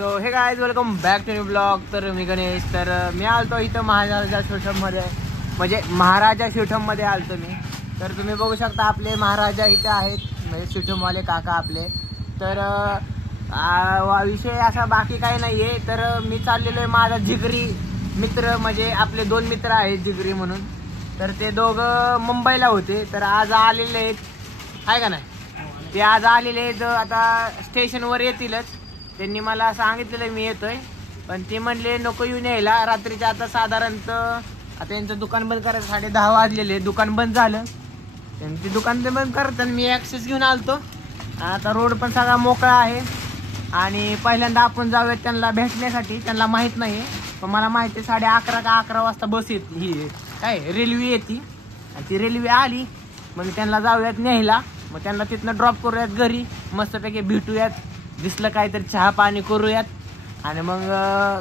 So hey guys welcome back to new blog. तर मी गणेश. तर मी आलतो इथं महाराजा स्वीटहॉममध्ये, म्हणजे महाराजा स्वीटहॉममध्ये आलतो मी. तर तुम्ही बघू शकता आपले महाराजा इथे आहेत, म्हणजे स्वीटहॉमवाले काका आपले. तर विषय असा बाकी काही नाही आहे. तर मी चाललेलो आहे, माझा जिगरी मित्र, म्हणजे आपले 2 मित्र आहेत जिगरी म्हणून. तर ते दोघं मुंबईला होते, तर आज आलेले आहेत, आहे का नाही. ते आज आलेले आहेत, आता स्टेशनवर येतीलच. त्यांनी मला सांगितलेलं मी येतोय, पण ते म्हणले नको येऊन यायला रात्रीच्या. आता साधारणतः आता त्यांचं दुकान बंद करायचं 10:30 वाजलेले, दुकान बंद झालं. त्यांची दुकान बंद करत मी ॲक्सेस घेऊन आलतो. आता रोड पण सगळा मोकळा आहे आणि पहिल्यांदा आपण जाऊयात त्यांना भेटण्यासाठी. त्यांना माहीत नाही, पण मला माहिती आहे 11:30 का 11 वाजता बस येते, ही काय रेल्वे येते. आणि ती रेल्वे आली मग त्यांना जाऊयात न्यायला. मग त्यांना तिथनं ड्रॉप करूयात घरी, मस्तपैकी भेटूयात, दिसलं काहीतरी चहा पाणी करूयात आणि मग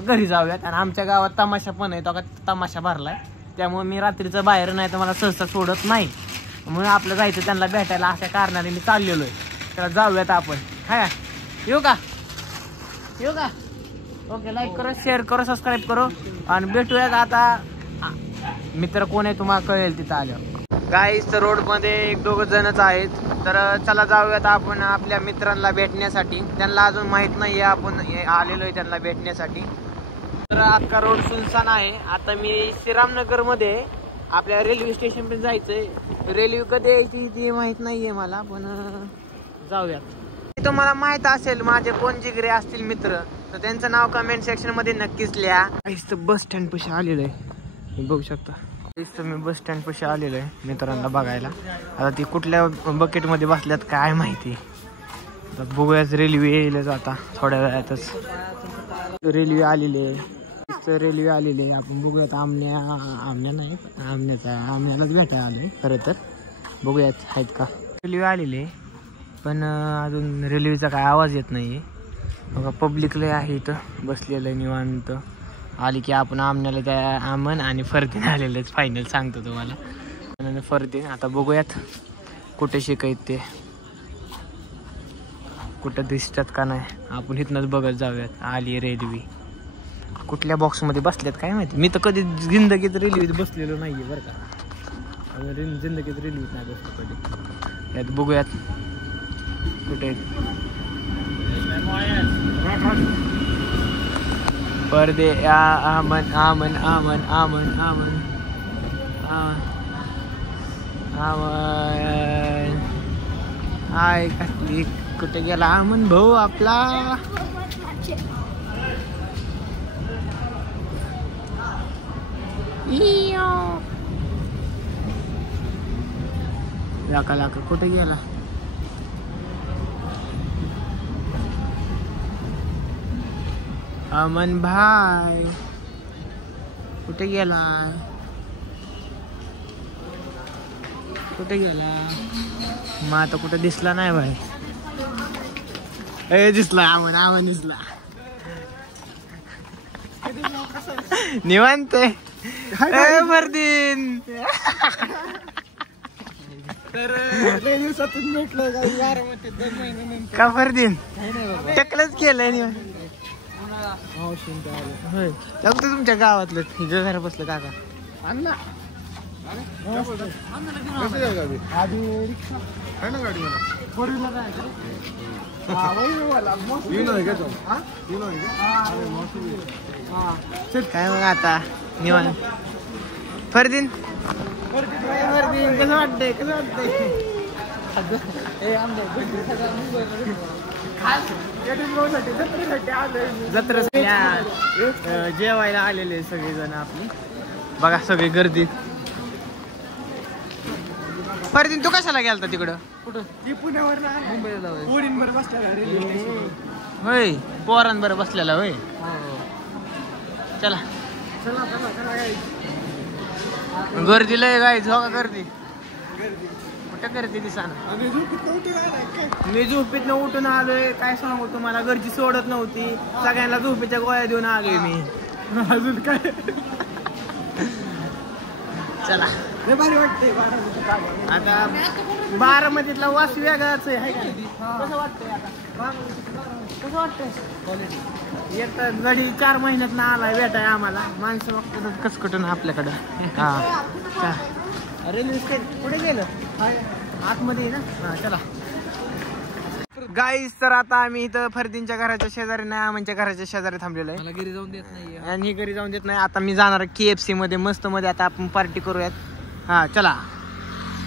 घरी जाऊयात. आणि आमच्या गावात तमाशा पण आहे, तो का तमाशा भरलाय, त्यामुळे मी रात्रीचं बाहेर नाही तर मला सहसा सोडत नाही. म्हणून आपलं जायचं त्यांना भेटायला, अशा कारणाने मी चाललेलो आहे. तर जाऊयात आपण. हा येऊ का ओके. लाईक करो, शेअर करो, सबस्क्राईब करो आणि भेटूयात. आता मित्र कोण आहे तुम्हाला कळेल तिथं आल्यावर. गाईस तर रोडमध्ये 1-2 जणच आहेत. तर चला जाऊयात आपण आपल्या मित्रांना भेटण्यासाठी. त्यांना अजून माहीत नाही आहे आपण आलेलो आहे त्यांना भेटण्यासाठी. तर अख्खा रोड सुनसान आहे. आता मी श्रीरामनगरमध्ये आपल्या रेल्वे स्टेशन पण जायचंय. रेल्वे कधी यायची ती माहीत नाही आहे मला, पण जाऊयात. तुम्हाला माहीत असेल माझे कोण जिगरे असतील मित्र, तर त्यांचं नाव कमेंट सेक्शन मध्ये नक्कीच लिहा. बस स्टँड पाशी आलेलो आहे, बघू शकता. मी बस स्टँड पाशी आलेलो आहे मित्रांना बघायला. आता ती कुठल्या बकेट मध्ये बसल्यात काय माहिती. तर बघूयाच, रेल्वे येईलच आता थोड्या वेळातच. रेल्वे आलेली आहे, रेल्वे आलेली आहे. आपण बघूयात. आमण्यालाच भेटायला आलोय खरं तर. बघूयात आहेत का. रेल्वे आलेली आहे, पण अजून रेल्वेचा काय आवाज येत नाहीये. बघा पब्लिक लय आहे इथं बसलेलं निवांत. आली की आपण आमण्याला त्या आमन आणि फरदीन आलेलेच फायनल सांगतो तुम्हाला. फरदीन आता बघूयात कुठे शिकायत ते, कुठं दिसतात का नाही. आपण इथनंच बघत जाऊयात. आली रेल्वे, कुठल्या बॉक्समध्ये बसल्यात काय माहिती. मी तर कधी जिंदगीत रेल्वेत बसलेलो नाहीये बरं का. जिंदगीत रेल्वेत नाही बसलो कधी. यात बघूयात कुठे परदे. आमन आमन आमन आमन आमन आमन हाय कसली. कुठे गेला आमन भाऊ आपला. लाका कुठे गेला. अमन भाई कुठे गेला, मग आता कुठे दिसला नाही भाई. दिसला आमन दिसला. निवांत फरदीन. तर दिवसातून भेटलं का फरदीन. टकलच केलंय निवांत. होय तुमच्या गावातलं घर बसलं काका. काय मग आता निवांत. फरदीन कसं वाटतंय जत्रा जेवायला आलेले सगळेजण आपली. बघा सगळी गर्दी. फरदीन तू कशाला गेलता तिकडं. कुठं पुण्यावर मुंबईला पोरींवर बसलेला. होय पोरांवर बसलेला होय. चला गर्दी लय गाय. हो का गर्दी कुठं गर्दी दिसाना. मी झोपेतनं उठून आलोय, काय सांगू तुम्हाला. गर्दी सोडत नव्हती, सगळ्यांना झोपेच्या गोळ्या देऊन आलोय मी. अजून काय. चला भारी वाटतंय आता. बारामतीतला वास वेगळाच आहे. कसं वाटतंय आता. कसं वाटतंय एक तर गडी 4 महिन्यात ना आलाय भेटाय आम्हाला माणसं बघतात कसं कुठून आपल्याकडं हा रेल्वे स्टेशन कुठे गेलं आतमध्ये ना हा चला गाईस तर आता आम्ही इथं फरदीनच्या घराच्या शेजारी नाही आमच्या घराच्या शेजारी थांबलेलो आहे घरी जाऊन देत नाही आणि घरी जाऊन देत नाही आता मी जाणार KFC मध्ये मस्त मध्ये आता आपण पार्टी करूयात हा चला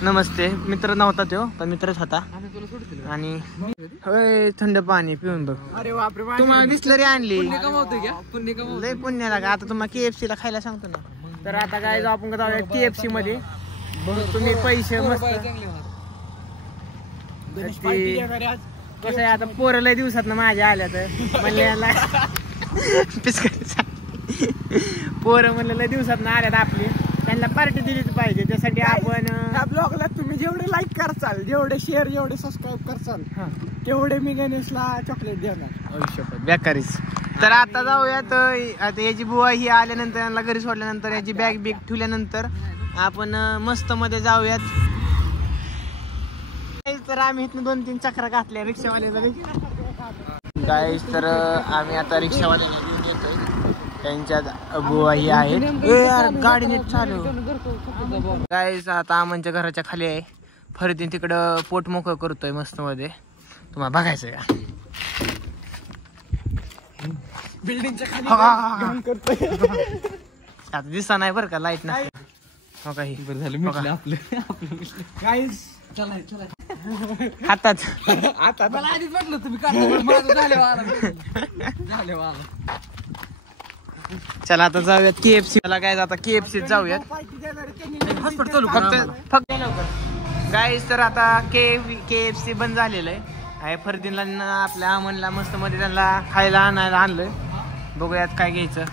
नमस्ते मित्र नव्हता तो पण मित्रच होता आणि होय थंड पाणी पिऊन बघ अरे बापरे तुम्हाला बिस्लरी आणली पुण्य लय पुण्य लागा आता तुम्हाला KFC ला खायला सांगतो ना तर आता काय आपण जाऊया KFC मध्ये तुम्ही पैसे मस्त कसं आहे आता पोरं लय दिवसात ना माझ्या आल्या तर म्हणले पोरं म्हणलं लय दिवसात ना आल्यात आपली त्यांना पार्टी दिलीच पाहिजे त्यासाठी आपण ह्या ब्लॉगला तुम्ही जेवढे लाईक करचाल जेवढे शेअर जेवढे सबस्क्राईब करचाल तेवढे मी गणेशला चॉकलेट देणार बेकारीच तर आता जाऊयात आता याची बुवा ही आल्यानंतर यांना घरी सोडल्यानंतर याची बॅग बिग ठेवल्यानंतर आपण मस्त मध्ये जाऊयात तर आम्ही इथनं 2-3 चक्रा घातल्या रिक्षावाल्याला गाईस तर आम्ही आता रिक्षावाल्याला घेऊन येतोय त्यांच्यात बुवा ही आहेत यार गाडी नीट चालू गाईस आता आमच्या घराच्या खाली आहे फरदीन तिकडं पोट मोकळं करतोय मस्त मध्ये तुम्हाला बघायचं या बिल्डिंगच्या खाली करतोय आता दिसा नाही बरं का लाईट नाही हो काही बरं झालं म्हटलं आपलं गाईस चला चला हातात आता मला आधीच म्हटलं तुम्ही झाले चला आता जाऊयात KFC ला काय आता KFC जाऊयात फक्त गाईस तर आता KFC बंद झालेलं आहे फरदीनला आपल्या अमनला मस्त मध्ये त्यांना खायला आणायला आणलंय बघूयात काय घ्यायचं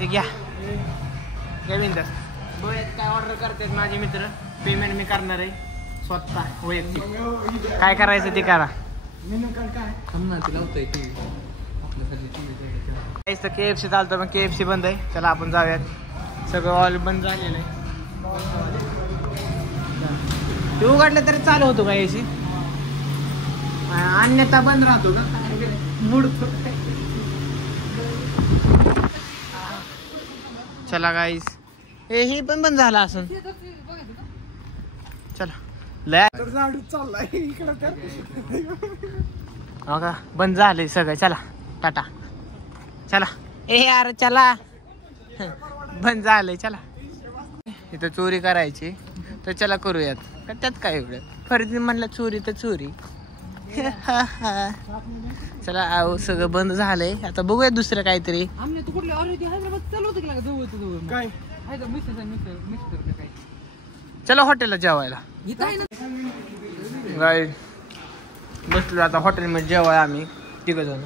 ते घ्या बिंदास बघूयात काय ऑर्डर करतात माझे मित्र पेमेंट मी करणार आहे स्वतः वैयक्तिक काय करायचं ते करा KFC चालतं पण KFC बंद आहे चला आपण जाऊयात सगळं ऑल बंद झालेलं आहे ते उघडलं तरी चालू होतो का याची अन्यथा बंद राहतो का मूड चला गाईस हे पण बंद झाला असून चला लय हो का बंद झालंय सगळं चला टाटा चला ए यार चला बंद झालंय चला इथं चोरी करायची तर चला करूयात त्यात काय एवढं फरदीन म्हणलं चोरी तर चोरी चला आहो सगळं बंद झालंय आता बघूया दुसरं काहीतरी चला हॉटेलला जेवायला बसलो आता हॉटेलमध्ये जेवाय आम्ही तिघ जण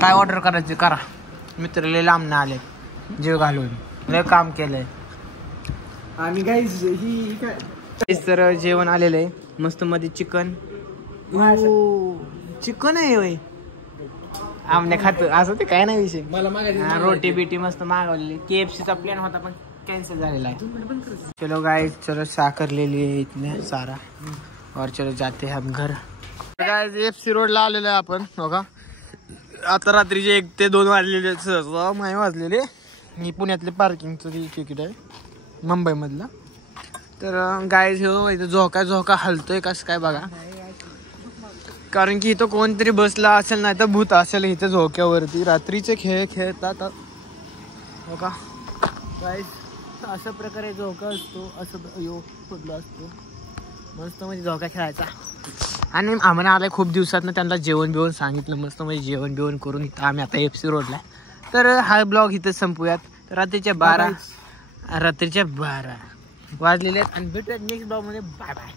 काय ऑर्डर करायचं करा मित्र लय लांब ना आले जेव घालून लय काम केलंय आणि गाईज ही काय तर जेवण आलेलं आहे मस्त मध्ये चिकन चिकन आहे होय आमने खात असं ते काय नाही विषय मला रोटी बिटी मस्त मागवलेली KFC चा प्लॅन होता पण कॅन्सल झालेला आहे चलो गाइस चलो साखर ले लिए इतने सारा और चलो जाते हैं हम घर गाइस FC रोड ला आलेलो आहे आपण हो का आता रात्रीचे 1 ते 2 वाजलेले नाही वाजलेले मी पुण्यातले पार्किंगचं तिकीट आहे मुंबई मधलं तर गाइस हो इथं झोका हलतोय कसं काय बघा कारण की इथं कोणतरी बसला असेल नाही तर भूत असेल इथं झोक्यावरती रात्रीचे खेळ खेळतात हो का गाइस अशा प्रकारे झोका असतो असं यो पडला असतो मस्त म्हणजे झोका खेळायचा आणि आम्हाला आलाय खूप दिवसात ना त्यांना जेवण बिवण सांगितलं मस्त म्हणजे जेवण बिवण करून इथं आम्ही आता FC रोडला तर हा ब्लॉग इथं संपूयात रात्रीच्या 12 वाजलेले आहेत आणि भेटूयात नेक्स्ट ब्लॉग मध्ये बाय बाय.